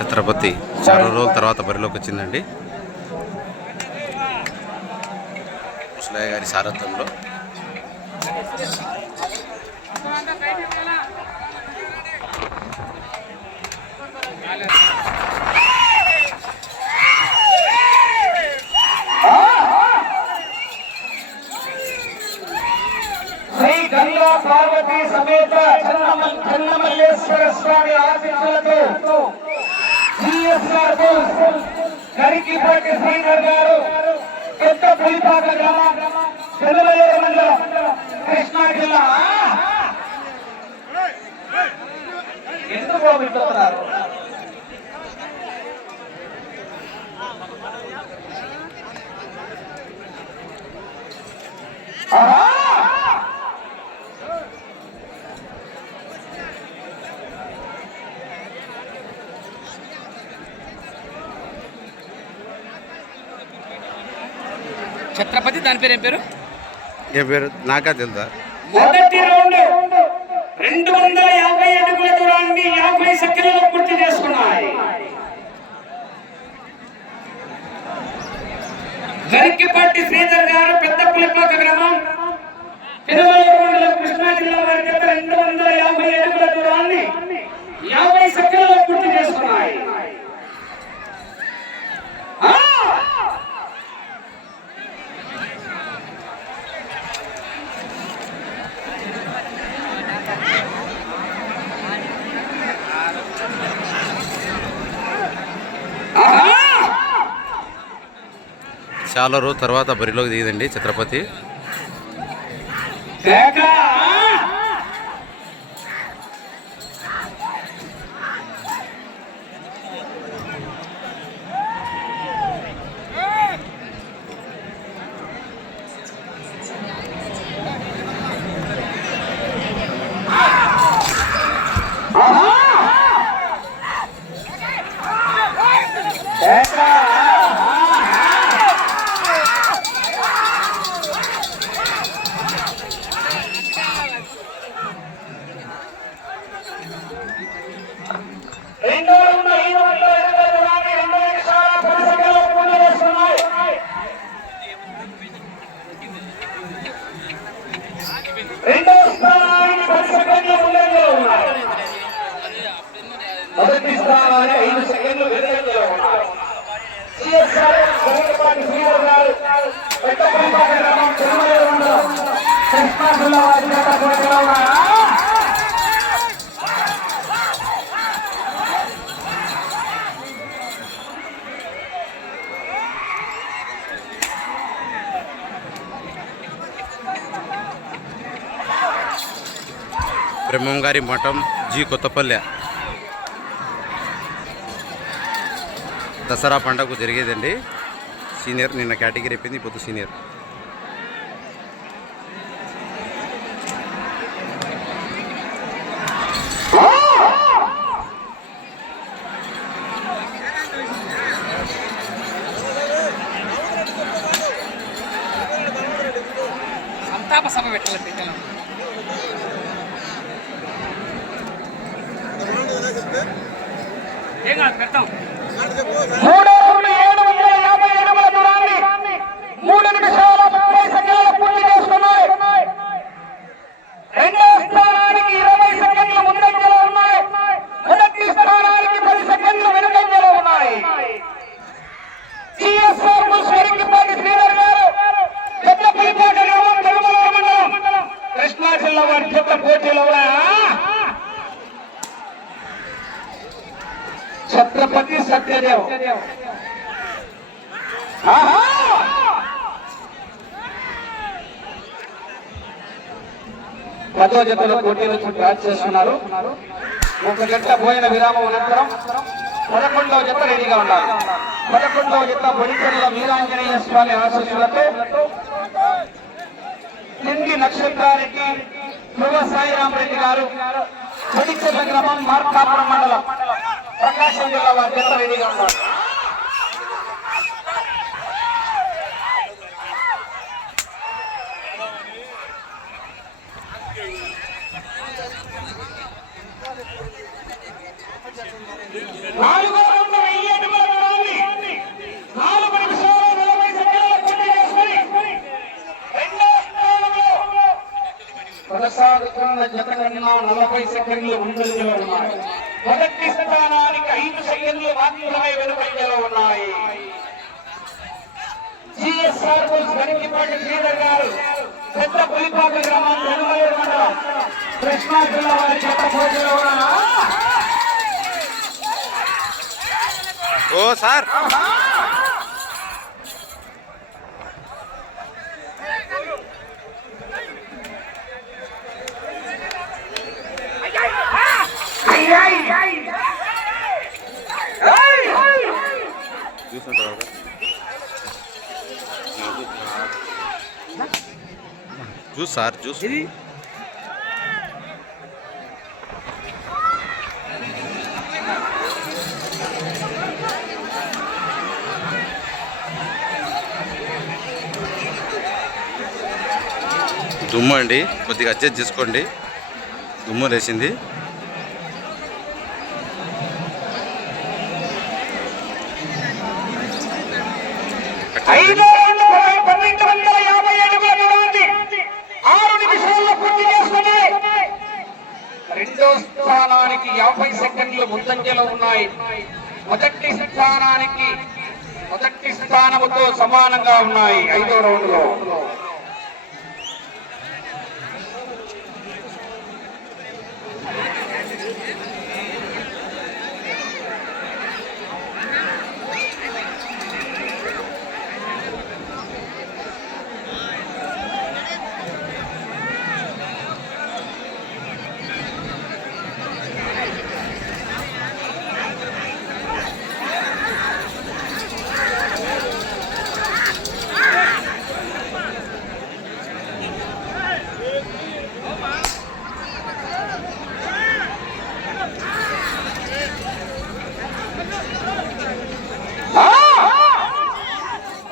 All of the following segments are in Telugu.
ఛత్రపతి చాలా రోజుల తర్వాత బరిలోకి వచ్చిందండి. ముసలయ్య గారి సారథ్యంలో. పార్వతి సమేత చెన్నమల్లేశ్వర స్వామి ఆశీస్సులతో సిఎస్ఆర్ గరికిపాటి శ్రీధర్ గారు పెద్ద పులిపాక గ్రామం చెన్నమల్లేరు మండలం కృష్ణా జిల్లా ఎందుకు పోగొట్టుతున్నారు ఆహా ఛత్రపతి దాని పేరు ఏం పేరు? ఏ పేరు? నాకా తెలుదా? మొదటి రౌండ్ రెండు వందల యాభై అడుగుల దూరాన్ని యాభై సెకండ్లలో పూర్తి చేసుకున్నాయి. గరికిపాటి శ్రీధర్ గారు పెద్ద పులిపాక గ్రామం. తిరుమల మండలం కృష్ణా జిల్లా వారి రెండు వందల యాభై అడుగుల దూరాన్ని యాభై సెకండ్లలో పూర్తి చేసుకున్నాయి. కాలరు తర్వాత బరిలోకి దిగిందండి ఛత్రపతి కేక! ఆహా! కేక! రెండో రౌండ్ ఐదు వందల ఇరవై దూరాన్ని రెండు నిమిషాల పది సెకండ్లు పూర్తి చేస్తున్నాయి. రెండో స్థానానికి పది సెకండ్లు ముందంజలో ఉన్నాయి మొదటి స్థానానికి ఐదు సెకండ్లు వెనుకంజలో ఉన్నాయి సిఎస్ఆర్ గరికపాటి శ్రీధర్ గారు పెద్దపల్లిపాటి గ్రామం తిరుమల మండలం కృష్ణా జిల్లా వారి చేత పోటీలో ఉన్నారు బ్రహ్మంగారి మఠం జీ కొత్తపల్లె. దసరా పండుగ జరిగేదండి. సీనియర్ నిన్న కేటగిరీ అయిపోయింది ఇప్పుడు సీనియర్. సంతాప సభ పెట్టాలి పెట్టాలి. ఏం కాదు పెడతాం మూడో రౌండ్ ఏడు వందల యాభై అడుగుల దూరాన్ని మూడు నిమిషాల ముప్పై సెకండ్లు పూర్తి చేసుకున్నాయి రెండో స్థానానికి ఇరవై సెకండ్లు ముందంజలో ఉన్నాయి మొదటి స్థానానికి పది సెకండ్లు వెనుకంజలో ఉన్నాయి సిఎస్ఆర్ ముస్లింపాటి శ్రీధర్ గారు పెద్దపల్లిపాట గ్రామం తిరుమల మండలం కృష్ణా జిల్లా వారి చెత్త పోటీలో ఛత్రపతి సత్యదేవ్. పదో జతలో పోటీలు డ్రాట్ చేస్తున్నారు. ఒక గంట పోయిన విరామం అనంతరం పదకొండవ జత రెడీగా ఉన్నారు పదకొండవ జత బొడికొండల వీరాంజనేయ స్వామి ఆశీస్సులతో తిండి నక్షత్రానికి ధ్రువ సాయిరామరెడ్డి గారు చెడిచెల్ల గ్రామం మార్కాపురం మండలం ప్రకాశం జిల్లా వారి జత రెడీగా ఉన్నారు. నలభై సెకండ్లు ముందంజలో ఉన్నాయి. మొదటి స్థానానికి ఐదు సెకండ్లు మాత్రమే వెనుకంజలో ఉన్నాయి. జిఎస్ఆర్ గరికిపాటి శ్రీధర్ గారు పెద్ద పులిపాక గ్రామం మండలం కృష్ణా జిల్లా వారి చెత్త పోటీలో ఉన్నారా ఓ సార్ చూసిన తర్వాత జ్యూస్ సార్ జ్యూస్. దుమ్ము అండి. కొద్దిగా అడ్జస్ట్ చేసుకోండి. దుమ్ము లేచింది. ఐదో! పూర్తి చేసుకుని రెండో స్థానానికి యాభై సెకండ్లు ముందంజలో ఉన్నాయి. మొదటి స్థానానికి మొదటి స్థానముతో సమానంగా ఉన్నాయి. ఐదో రౌండ్లో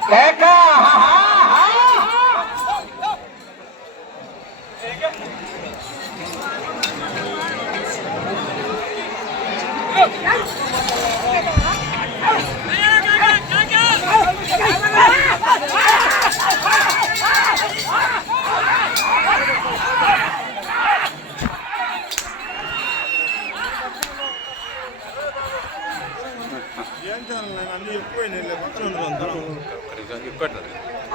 కేక! ఎక్కువ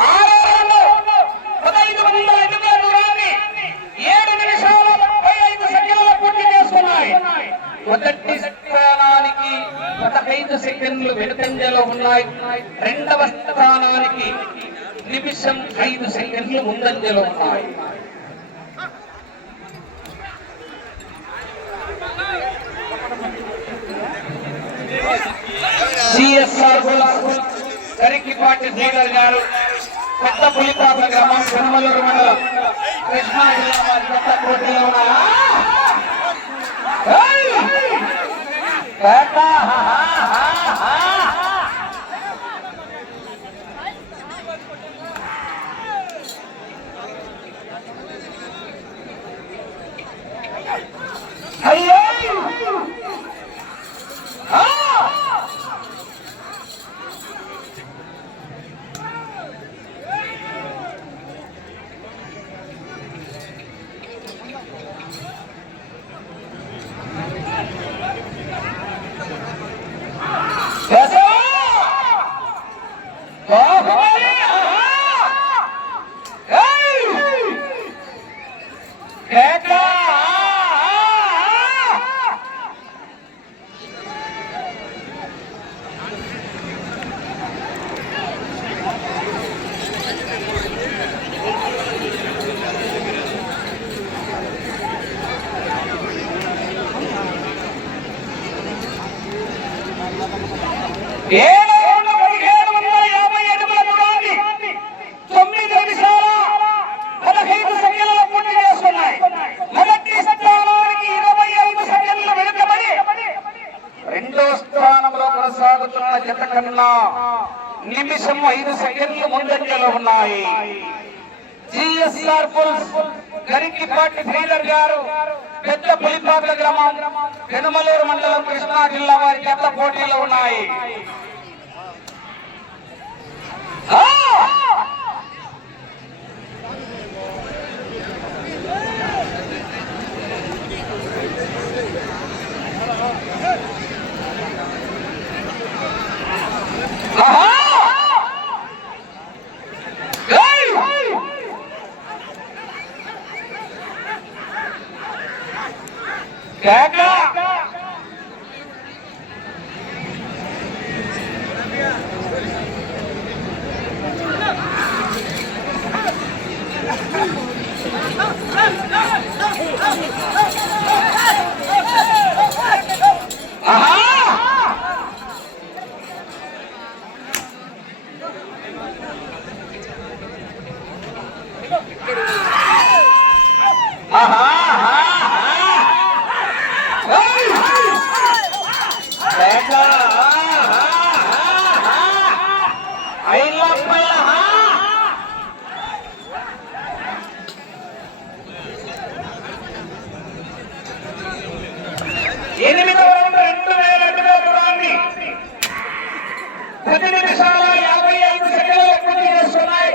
ఆరో రౌండ్ పదహైదు వందల అడుగుల దూరాన్ని ఏడు నిమిషాల ముప్పై ఐదు సెకండ్ల పూర్తి చేసుకున్నాయి మొదటి స్థానానికి పదహైదు సెకండ్లు వెనుకంజలో ఉన్నాయి రెండవ నిమిషం ఐదు సెకండ్లు ముందంజలో ఉన్నాయి. సిఎస్ఆర్ కరికిపాటి శ్రీధర్ గారు కొత్త పులిపాప గ్రామం పెనమలూరు మండలం. కృష్ణా జిల్లా కొత్త పోటీలో ఉన్నారా? ఏయ్! కేక! హా, హా, హా, এক కొనసాగుతున్న జత కన్నా నిమిషం ఐదు సెకండ్లు ముందంజలో ఉన్నాయి. జిఎస్ఆర్ పుల్స్ గరికిపాటి శ్రీధర్ గారు పెద్ద పులిపాక గ్రామం పెనుమలూరు మండలం కృష్ణా జిల్లా వారి జత పోటీలో ఉన్నాయి. کہہ کے పది నిమిషాల యాభై ఐదు సెకండ్లు పూర్తి చేస్తున్నాయి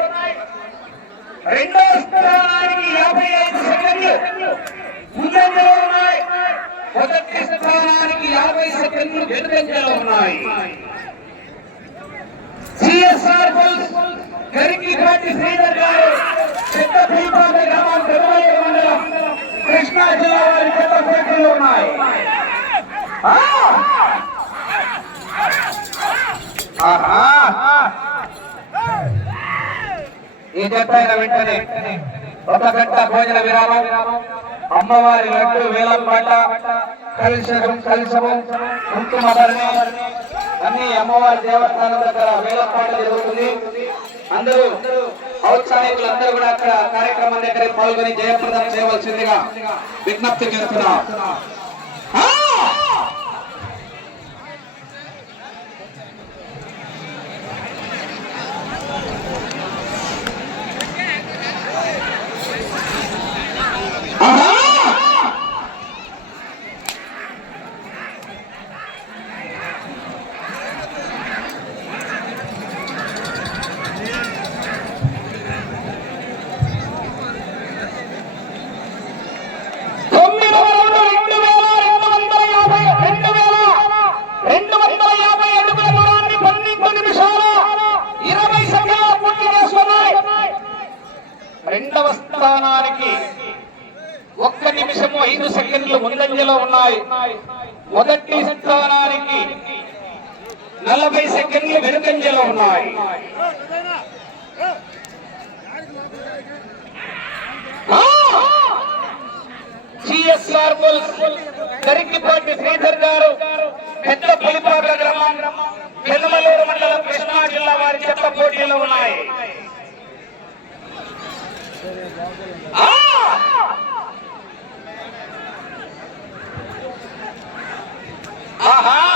రెండో స్థానానికి యాభై ఐదు సెకండ్లు ముందంజలో ఉన్నాయి. మొదటి స్థానానికి యాభై సెకండ్లు వెనుకంజలో ఉన్నాయి. సిఎస్ఆర్ బుల్స్ కరికిపాటి శ్రీధర్ గారు పెద్ద భీపాద గ్రామం పెరుమల మండలం కృష్ణా జిల్లా వారి పెద్ద పోటీలు ఉన్నాయి. ఆ! ఈ జత వెంటనే ఒక గంట భోజన విరామం అమ్మవారి లడ్డు వేలం పాట కలిసము కలిసము కుంకుమ అన్ని అమ్మవారి దేవస్థానం దగ్గర వేలం పాట జరుగుతుంది. అందరూ ఔత్సాహికులు అందరూ కూడా అక్కడ కార్యక్రమం దగ్గర పాల్గొని జయప్రదం చేయవలసిందిగా విజ్ఞప్తి చేస్తున్నారు ఐదు సెకండ్లు ముందంజలో ఉన్నాయి. మొదటి స్థానానికి నలభై సెకండ్లు వెనుకంజలో ఉన్నాయి. ఆ! సిఎస్ఆర్ కరికిపాటి శ్రీధర్ గారు పెద్ద పులిపాక గ్రామం పెనమలూరు మండలం కృష్ణా జిల్లా వారి చెత్త పోటీలు ఉన్నాయి. ஆஹா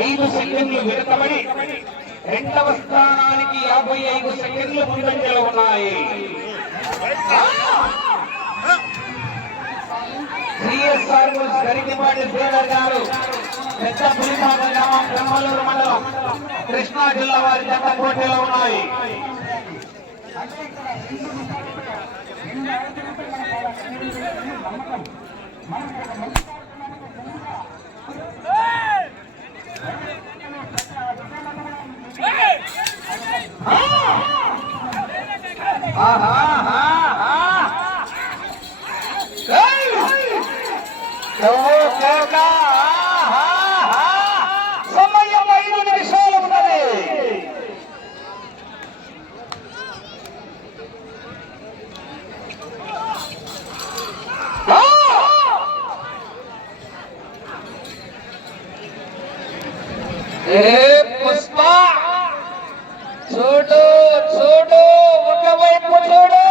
ఐదు సెకండ్లు విడతబడి రెండవ స్థానానికి యాభై ఐదు సెకండ్లు ముందంజలు ఉన్నాయి. సిఎస్ఆర్ గరికిపాటి శ్రీధర్ గారు పెద్ద పులిపాక గ్రామం బ్రహ్మలూరు మండలం కృష్ణా జిల్లా వారి జత పోటీలో ఉన్నాయి. మనకు చూడు ఒకవైపు చూడు.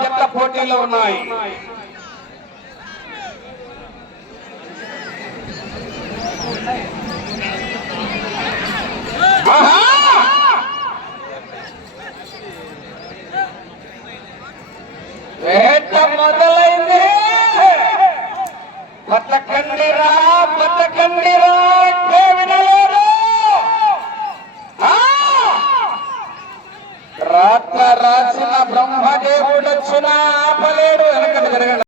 జట్ల పోటీలు ఉన్నాయి. వేట మొదలైంది. బతకండిరా బతకండిరా దేవినలో రాసిన బ్రహ్మదేవుడు వచ్చినా ఆపలేడు. వెనకటి జరగండి